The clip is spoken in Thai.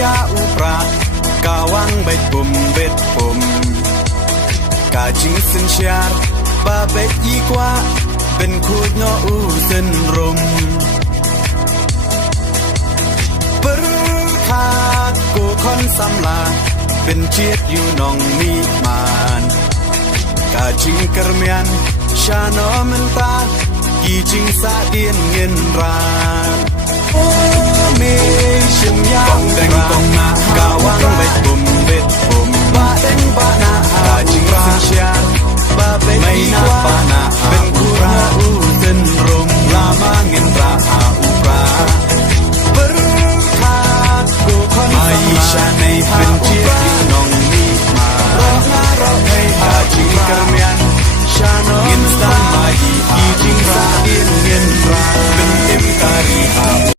ya upra kawang bait bum bet bum ka jing sin siar ba bet yi kwaเป็นคูดno u sin rumปรึคาดกูคอนสำลาเป็นเจียดอยู่นองมีมานกาจิงกระเมียนชาโนมันตากีจิงสาเดียนเงินรานโอ้เมชิมยาวแดงตองนากาวังเบ็ดบุมเบ็ดบุมบาเด้งบานาหาจิงราเชียบาเบ็ดไม่นาปานาเป็นคูราอูเดินรมลามาเงินราหาอุปราปรึคาดกูคอนสำลาใน